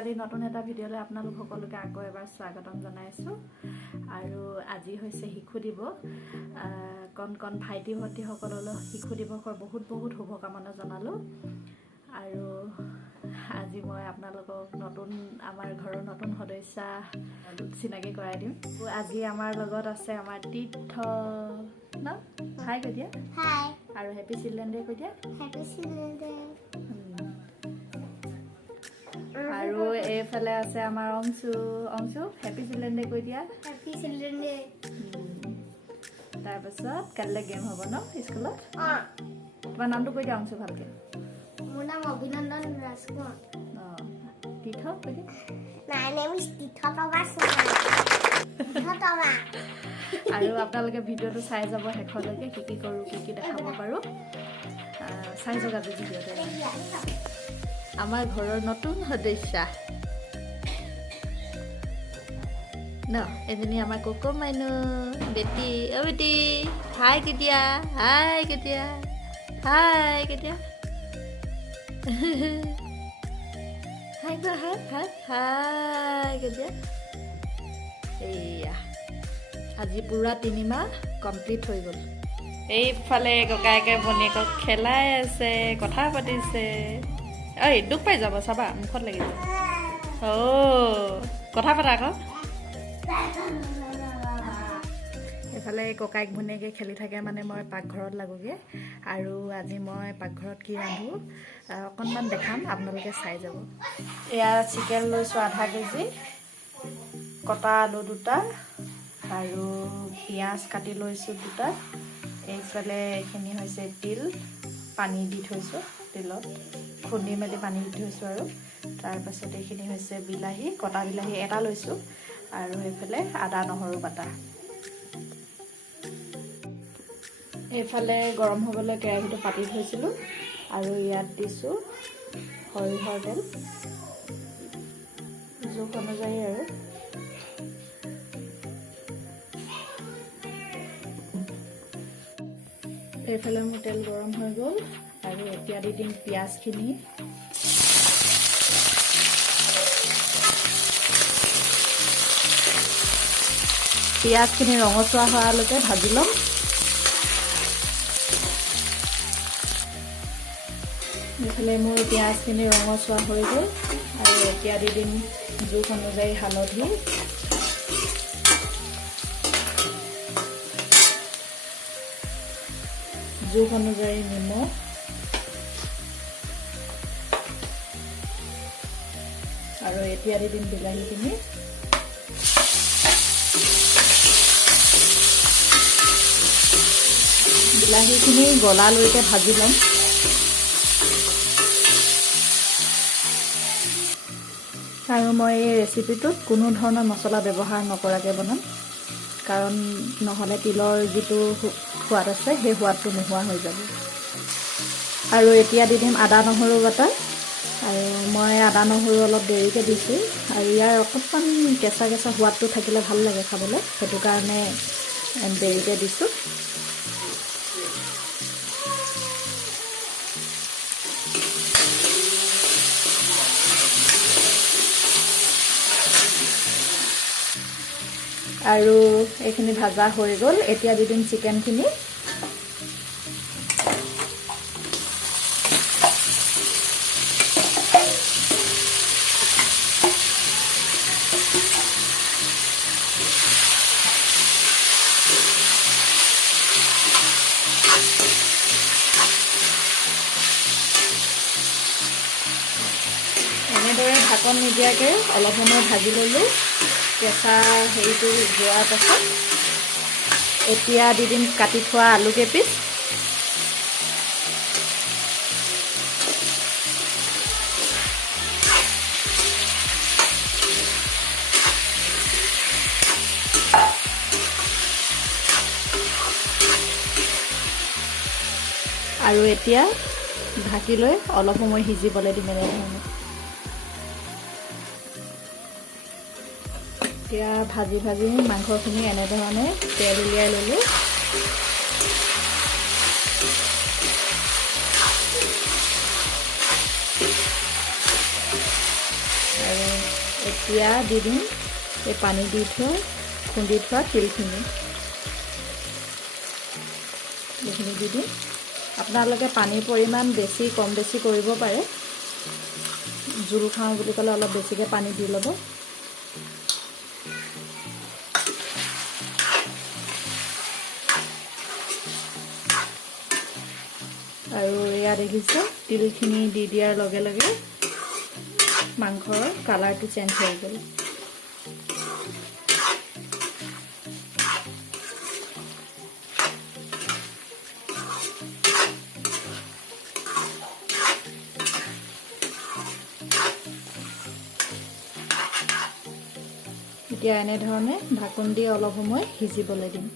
কালি নতুন এটা ভিডিঅ'লৈ আপোনালোক সকলোকে আকৌ এবাৰ স্বাগতম জনাইছোঁ আৰু আজি হৈছে শিশু দিৱস কণ ভাইটি ভণ্টিসকললৈ শিশু দিৱসৰ বহুত বহুত শুভকামনা জনালোঁ আৰু আজি মই আপোনালোকক আমাৰ ঘৰৰ নতুন সদস্যা চিনাকি কৰাই দিম আজি আমাৰ লগত আছে আমাৰ তীৰ্থ ন হাই কৈ দিয়া হাই আৰু হেপী চিলড্ৰেন ডে কৈ দিয়া হেপী চিলড্ৰেন ডে আৰু এইফালে আছে আমাৰ অংশু হেপী চিলড্ৰেন ডে কৈ দিয়া হেপী চিলড্ৰেন ডে তাৰপিছত কাইলৈ গেম হ'ব ন স্কুলত তোমাৰ নামটো কৈ দিয়া অংশু ভালকৈ মোৰ নাম অভিনন্দন ৰাজকুমাৰ তীৰ্থ কৈ দিয়া My name is Titha Thomas. আৰু আপোনালোকে ভিডিঅ'টো চাই যাব শেষলৈকে কি কৰোঁ কি দেখাব পাৰোঁ চাই যাওক আজি ভিডিঅ'টো আমাৰ ঘৰৰ নতুন সদস্যা ন এজনী আমাৰ কোকো মাইনু বেটি বেটি হাই কেতিয়া হাই কেতিয়া হাই কেতিয়া হাই কোৱা হাই হাই হাই কেতিয়া এইয়া আজি পুৰা 3 মাহ কমপ্লিট হৈ গ'ল এইফালে ককায়েকে ভনীয়েকক খেলাই আছে কথা পাতিছে ঐ দুখ পাই যাব চাবা মুখত লাগি যাব কথা পাতা আকৌ এইফালে ককায়েক ভনীয়েকে খেলি থাকে মানে মই পাকঘৰত লাগোগৈ আৰু আজি মই পাকঘৰত কি ৰান্ধোঁ অকণমান দেখাম আপোনালোকে চাই যাব এয়া চিকেন লৈছোঁ আধা কেজি কটা আলু 2টা আৰু পিঁয়াজ কাটি লৈছোঁ 2টা এইফালে এইখিনি হৈছে তিল পানী দি থৈছোঁ তিলত খুন্দি মেলি পানী দি থৈছোঁ আৰু তাৰপাছত এইখিনি হৈছে বিলাহী কটা বিলাহী এটা লৈছোঁ আৰু এইফালে আদা নহৰু বাটা এইফালে গৰম হ'বলৈ কেৰাহীটো পাতি থৈছিলোঁ আৰু ইয়াত দিছোঁ সৰিয়হৰ তেল জোখ অনুযায়ী আৰু এইফালে মোৰ তেল গৰম হৈ গ'ল আৰু এতিয়া দি দিম পিঁয়াজখিনি পিঁয়াজখিনি ৰঙচুৱা হোৱালৈকে ভাজি ল'ম এইফালে মোৰ পিঁয়াজখিনি ৰঙচুৱা হৈ গ'ল আৰু এতিয়া দি দিম জোখ অনুযায়ী হালধি জোখ অনুযায়ী নিমখ আৰু এতিয়া দি দিম বিলাহীখিনি বিলাহীখিনি গলালৈকে ভাজি ল'ম আৰু মই এই ৰেচিপিটোত কোনো ধৰণৰ মছলা ব্যৱহাৰ নকৰাকৈ বনাম কাৰণ নহ'লে তিলৰ যিটো সোৱাদ আছে সেই সোৱাদটো নোহোৱা হৈ যাব আৰু এতিয়া দি দিম আদা নহৰু বাটা আৰু মই আদা নহৰু অলপ দেৰিকৈ দিছোঁ আৰু ইয়াৰ অকণমান কেঁচা সোৱাদটো থাকিলে ভাল লাগে খাবলৈ সেইটো কাৰণে দেৰিকৈ দিছোঁ আৰু এইখিনি ভাজা হৈ গ'ল এতিয়া দি দিম চিকেনখিনি এনেদৰে ঢাকন নিদিয়াকৈ অলপ সময় ভাজি ল'লোঁ কেঁচা হেৰিটো যোৱাৰ পাছত এতিয়া দি দিম কাটি থোৱা আলু কেইপিচ আৰু এতিয়া ঢাকি লৈ অলপ সময় সিজিবলৈ দিম এনেধৰণে এতিয়া ভাজি মাংসখিনি এনেধৰণে তেল উলিয়াই ল'লোঁ আৰু এতিয়া দি দিম এই পানী দি থোৱা খুন্দি থোৱা তিলখিনি। এইখিনি দি দিম। আপোনালোকে পানীৰ পৰিমাণ বেছি কম বেছি কৰিব পাৰে। জোল খাওঁ বুলি ক'লে অলপ বেছিকৈ পানী দি ল'ব। আৰু এয়া দেখিছে তিলখিনি দি দিয়াৰ লগে লগে মাংসৰ কালাৰটো চেঞ্জ হৈ গ'ল। এতিয়া এনেধৰণে ঢাকোন দি অলপ সময় সিজিবলৈ দিম।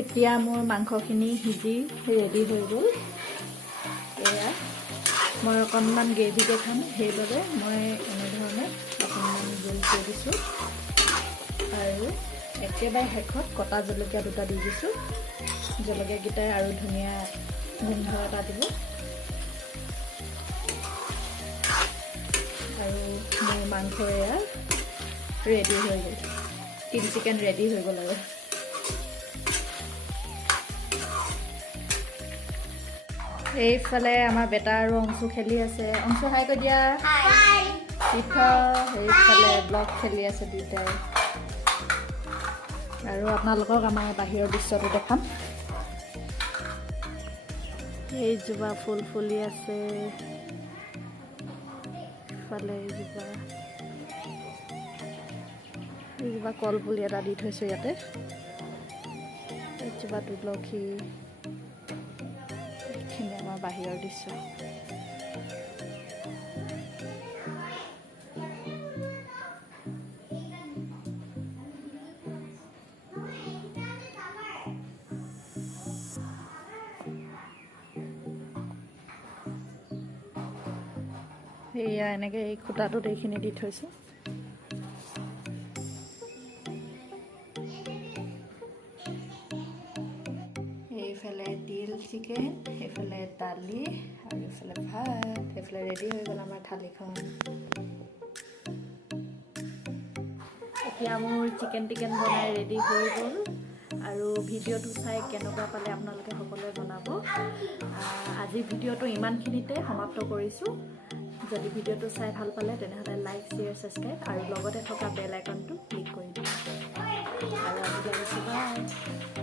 এতিয়া মোৰ মাংসখিনি সিজি ৰেডি হৈ গ'ল। এয়া মই অকণমান গ্ৰেভিকৈ খাম, সেইবাবে মই এনেধৰণে অকণমান জোল কৰি দিছোঁ। আৰু একেবাৰে শেষত কটা জলকীয়া দুটা দি দিছোঁ। জলকীয়াকেইটাই আৰু ধুনীয়া গোন্ধ এটা দিব। আৰু মোৰ মাংস এয়া ৰেডি হৈ গ'ল। তিল চিকেন ৰেডি হৈ গ'ল। আৰু এইফালে আমাৰ বেটা আৰু অংশু খেলি আছে। অংশু হাই কৈ দিয়া। তীৰ্থ সেইফালে ব্লক খেলি আছে দুয়োটাই। আৰু আপোনালোকক আমাৰ বাহিৰৰ দৃশ্যটো দেখাম। এইজোপা ফুল ফুলি আছে, ইফালে এইজোপা কলপুলি এটা দি থৈছোঁ ইয়াতে। এইজোপা তুলসী। এইখিনি আমাৰ বাহিৰৰ দৃশ্য। এয়া এনেকৈ এই খুঁটাটোত এইখিনি দি থৈছোঁ। এইফালে তিল চিকেন, এইফালে দালি আৰু এইফালে ভাত। এইফালে ৰেডি হৈ গ'ল আমাৰ থালিখন। এতিয়া মোৰ চিকেন টিকেন বনাই ৰেডি হৈ গ'ল। আৰু ভিডিঅ'টো চাই কেনেকুৱা পালে আপোনালোকে সকলোৱে জনাব। আজি ভিডিঅ'টো ইমানখিনিতে সমাপ্ত কৰিছোঁ। যদি ভিডিঅ'টো চাই ভাল পালে তেনেহ'লে লাইক, শ্বেয়াৰ, ছাবস্ক্ৰাইব আৰু লগতে থকা বেল আইকনটো ক্লিক কৰি দিব। আৰু আজিলৈ বাই।